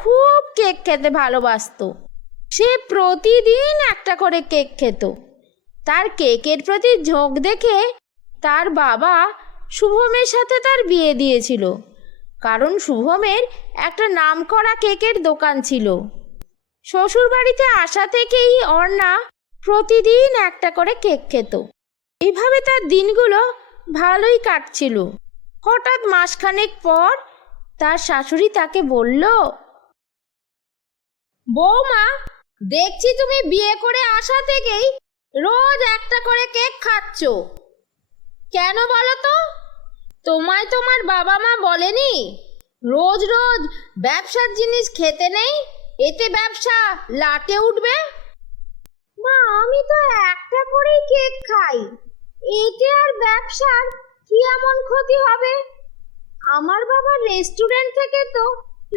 খুব কেক খেতে ভালোবাসতো। সে প্রতিদিন একটা করে কেক খেত। তার কেকের প্রতি ঝোঁক দেখে তার বাবা শুভমের সাথে তার বিয়ে দিয়েছিল, কারণ শুভমের একটা নামকরা কেকের দোকান ছিল। শ্বশুরবাড়িতে আসা থেকেই অর্ণা প্রতিদিন একটা করে কেক খেত। এইভাবে তার দিনগুলো ভালোই কাটছিল। হঠাৎ মাসখানেক পর তার শাশুড়ি তাকে বলল, বৌমা, দেখছি তুমি বিয়ে করে আসা থেকেই রোজ একটা করে কেক খাচ্ছ। কেন বলো তো? তোমায় তোমার বাবা মা বলেনি রোজ রোজ ব্যবসার জিনিস খেতে নেই, এতে ব্যবসা লাটে উঠবে? মা, আমি তো একটা করেই কেক খাই, এতে আর ব্যবসার কি এমন ক্ষতি হবে? আমার বাবার রেস্টুরেন্ট থেকে তো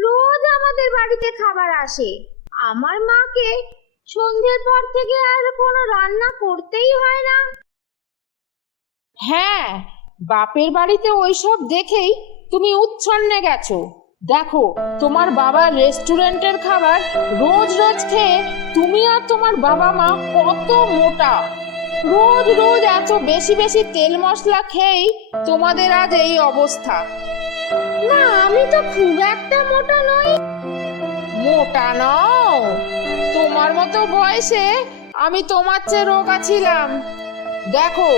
রোজ আমাদের বাড়িতে খাবার আসে। আমার মাকে সন্ধ্যের পর থেকে আর কোনো রান্না করতেই হয় না। হ্যাঁ, বাপের বাড়িতে ওইসব দেখেই তুমি উচ্ছন্নে গেছো। দেখো, তোমার বাবার রেস্টুরেন্টের খাবার রোজ রোজ খেয়ে তুমি আর তোমার বাবা মা কত মোটা। রোজ রোজ এত বেশি বেশি তেল মশলা খেয়েই তোমাদের আজ এই অবস্থা। না, আমি তো খুব একটা মোটা নই। মোটা নও? তোমার মতো বয়সে আমি তোমার চেয়ে রোগা ছিলাম। দেখো,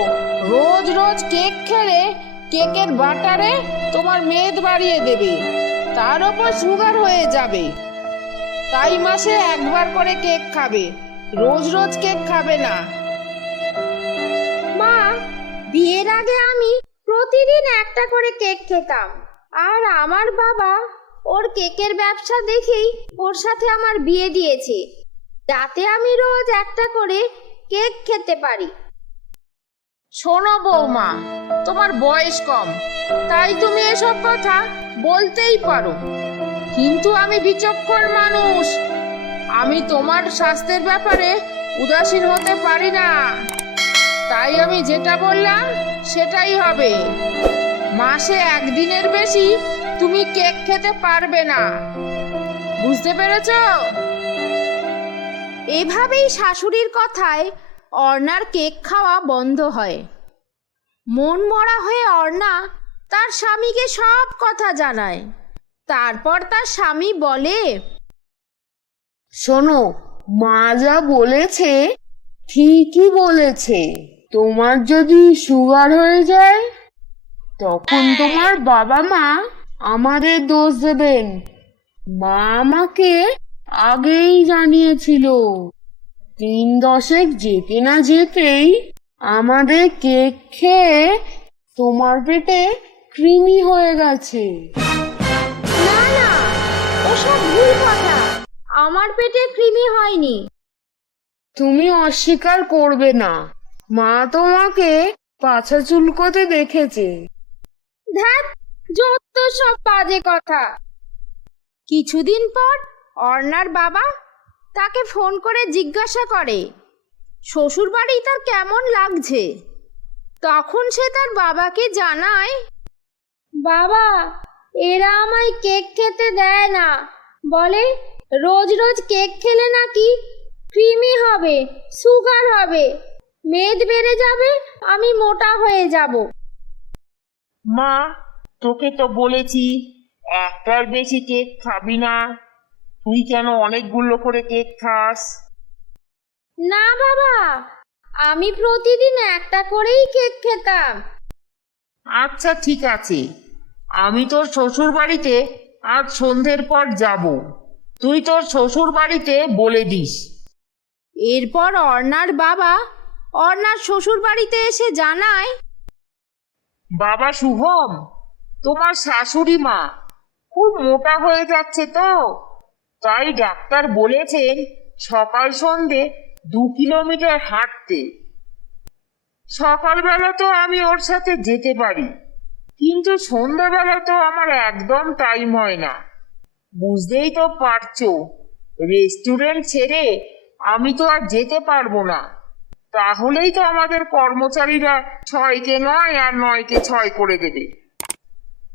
রোজ রোজ কেক খেলে কেকের বাটারে তোমার মেদ বাড়িয়ে দেবে, তার উপর সুগার হয়ে যাবে। তাই মাসে একবার করে কেক খাবে, রোজ রোজ কেক খাবে না। মা, বিয়ের আগে আমি প্রতিদিন একটা করে কেক খেতাম, আর আমার বাবা ওর কেকের ব্যবসা দেখেই ওর সাথে আমার বিয়ে দিয়েছে, যাতে আমি রোজ একটা করে কেক খেতে পারি। শোনো বৌমা, তোমার বয়স কম, তাই তুমি এসব কথা বলতেই পারো, কিন্তু আমি বিচক্ষণ মানুষ। আমি তোমার স্বাস্থ্যের ব্যাপারে উদাসীন হতে পারি না। তাই আমি যেটা বললাম সেটাই হবে। মাসে একদিনের বেশি তুমি কেক খেতে পারবে না, বুঝতে পেরেছ? এভাবেই শাশুড়ির কথায় অর্ণার কেক খাওয়া বন্ধ হয়। মন মরা হয়ে অর্ণা তার স্বামীকে সব কথা জানায়। তারপর তার স্বামী বলে, শোনো, মা যা বলেছে ঠিকই বলেছে। তোমার যদি সুগার হয়ে যায় তখন তোমার বাবা মা আমাদের দোষ দেবেন। মা আমাকে আগেই জানিয়েছিল। 3 দশক যেতে না যেতেই আমাদের কেক খেয়ে তোমার পেটে কৃমি হয়ে গেছে। না না, ওসব ভুল কথা, আমার পেটে কৃমি হয়নি। তুমি অস্বীকার করবে না, মা তোমাকে পাছা চুলকোতে দেখেছে। ধ্যাৎ, যত সব বাজে কথা। কিছুদিন পর অর্ণার বাবা তাকে ফোন করে জিজ্ঞাসা করে শ্বশুর বাড়ি তার কেমন লাগছে। তখন সে তার বাবাকে জানায়, বাবা, এরা আমায় কেক খেতে দেয় না, বলে রোজ রোজ কেক খেলে নাকি কৃমি হবে, সুগার হবে, মেদ বেড়ে যাবে, আমি মোটা হয়ে যাব। মা, তোকে তো বলেছি একটার বেশি কেক খাবি না। তুই কেন অনেকগুলো করে কেক খাস? না বাবা, আমি প্রতিদিন একটা করেই কেক খেতাম। আচ্ছা ঠিক আছে, আমি তোর শ্বশুর বাড়িতে আজ সন্ধ্যের পর যাব। তুই তোর শ্বশুর বাড়িতে বলে দিস। এরপর অর্ণার বাবা অর্ণার শ্বশুর বাড়িতে এসে জানায়, বাবা শুভম, তোমার শাশুড়ি মা খুব মোটা হয়ে যাচ্ছে তো, তাই ডাক্তার বলেছেন সকাল সন্ধে 2 কিলোমিটার হাঁটতে। সকালবেলা তো আমি ওর সাথে যেতে পারি, কিন্তু সন্ধ্যাবেলা তো আমার একদম টাইম হয় না। বুঝতেই তো পারছো, রেস্টুরেন্ট ছেড়ে আমি তো আর যেতে পারবো না। তাহলেই তো আমাদের কর্মচারীরা 6কে 9 আর 9কে 6 করে দেবে।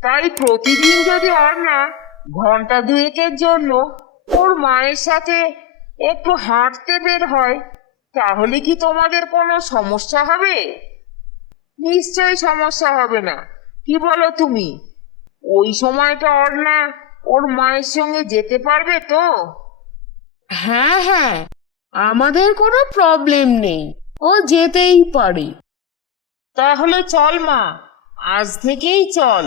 তাই প্রতিদিন যদি অর্ণা ঘন্টা দুয়েকের জন্য ওর মায়ের সাথে একটু হাঁটতে বের হয়, তাহলে কি তোমাদের কোনো সমস্যা হবে? নিশ্চয়ই সমস্যা হবে না, কি বলো তুমি? ওই সময়টা অর্ণা ওর মায়ের সঙ্গে যেতে পারবে তো? হ্যাঁ হ্যাঁ, আমাদের কোনো প্রবলেম নেই, ও যেতেই পারে। তাহলে চল মা, আজ থেকেই চল।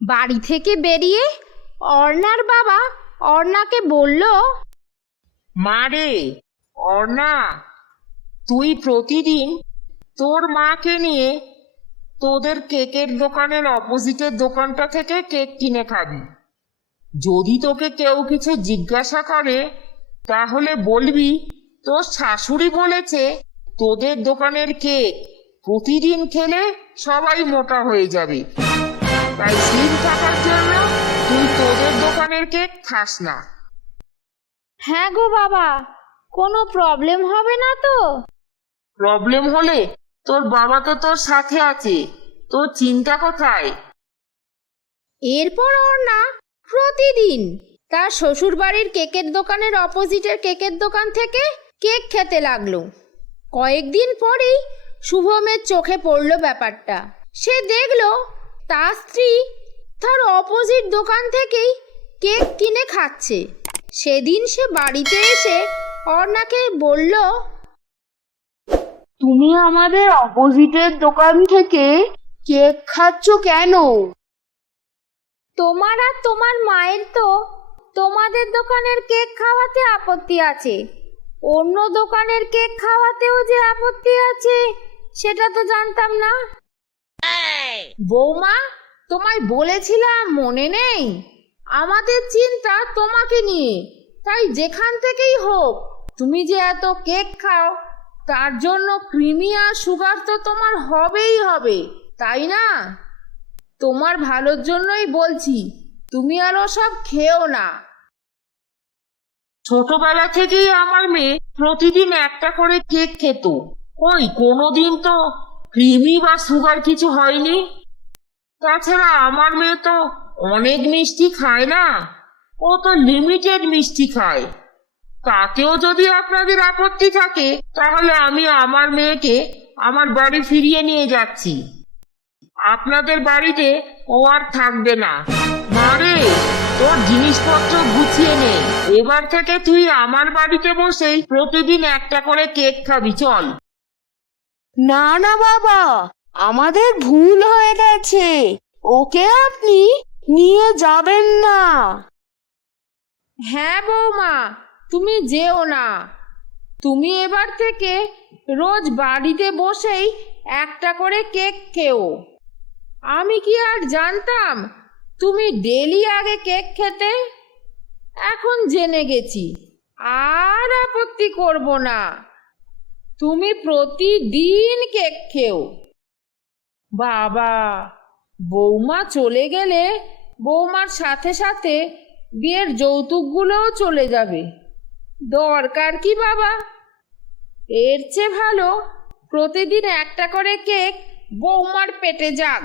বাড়ি থেকে বেরিয়ে অর্ণার বাবা অর্ণাকে বলল, মা রে অর্ণা, তুই প্রতিদিন তোর মাকে নিয়ে তোদের কেকের দোকানের অপোজিটের দোকানটা থেকে কেক কিনে খাবি। যদি তোকে কেউ কিছু জিজ্ঞাসা করে তাহলে বলবি তোর শাশুড়ি বলেছে তোদের দোকানের কেক প্রতিদিন খেলে সবাই মোটা হয়ে যাবে, তাই স্লিম থাকার জন্য তুই তোদের দোকানের কেক খাস না। হ্যাঁ গো বাবা, কোনো প্রবলেম হবে না তো? প্রবলেম হলে তোর বাবা তো তোর সাথে আছে, তোর চিন্তা কোথায়? এরপর অর্ণা প্রতিদিন তার শ্বশুর বাড়ির কেকের দোকানের অপোজিটের কেকের দোকান থেকে কেক খেতে লাগলো। কয়েকদিন পরেই শুভমের চোখে পড়লো ব্যাপারটা। সে দেখলো তার স্ত্রী তার অপোজিট দোকান থেকেই কেক কিনে খাচ্ছে। সেদিন সে বাড়িতে এসে অর্ণাকে বলল, তুমি আমাদের অপোজিটের দোকান থেকে কেক খাচ্ছ কেন? তোমার আর তোমার মায়ের তো তোমাদের দোকানের কেক খাওয়াতে আপত্তি আছে, অন্য দোকানের কেক খাওয়াতেও যে আপত্তি আছে সেটা তো জানতাম না। বৌমা, তোমায় বলেছিলাম মনে নেই? আমাদের চিন্তা তোমাকে নিয়ে, তাই যেখান থেকেই হোক তুমি যে এত কেক খাও তার জন্য ক্রিমি আর সুগার তো তোমার হবেই হবে, তাই না? তোমার ভালোর জন্যই বলছি, তুমি আর ওসব খেও না। ছোটবেলা থেকেই আমার মেয়ে প্রতিদিন একটা করে কেক খেত, কই কোনোদিন তো ক্রিমি বা সুগার কিছু হয়নি। তাছাড়া আমার মেয়ে তো অনেক মিষ্টি খায় না, ও তো লিমিটেড মিষ্টি খায়। তাতেও যদি আপনাদের আপত্তি থাকে তাহলে আমি আমার মেয়েকে আমার বাড়ি ফিরিয়ে নিয়ে যাচ্ছি। আপনাদের বাড়িতে ও আর থাকবে না। মারে, তোর জিনিসপত্র গুছিয়ে নে, এবার থেকে তুই আমার বাড়িতে বসেই প্রতিদিন একটা করে কেক খাবি, চল। না না বাবা, আমাদের ভুল হয়ে গেছে, ওকে আপনি নিয়ে যাবেন না। হ্যাঁ বৌমা, তুমি যেও না, তুমি এবার থেকে রোজ বাড়িতে বসেই একটা করে কেক খেও। আমি কি আর জানতাম তুমি ডেলি আগে কেক খেতে, এখন জেনে গেছি, আর আপত্তি করব না, তুমি প্রতিদিন কেক খেও। বাবা, বৌমা চলে গেলে বৌমার সাথে সাথে বিয়ের যৌতুকগুলোও চলে যাবে, দরকার কি বাবা? এর চেয়ে ভালো প্রতিদিন একটা করে কেক বৌমার পেটে যাক।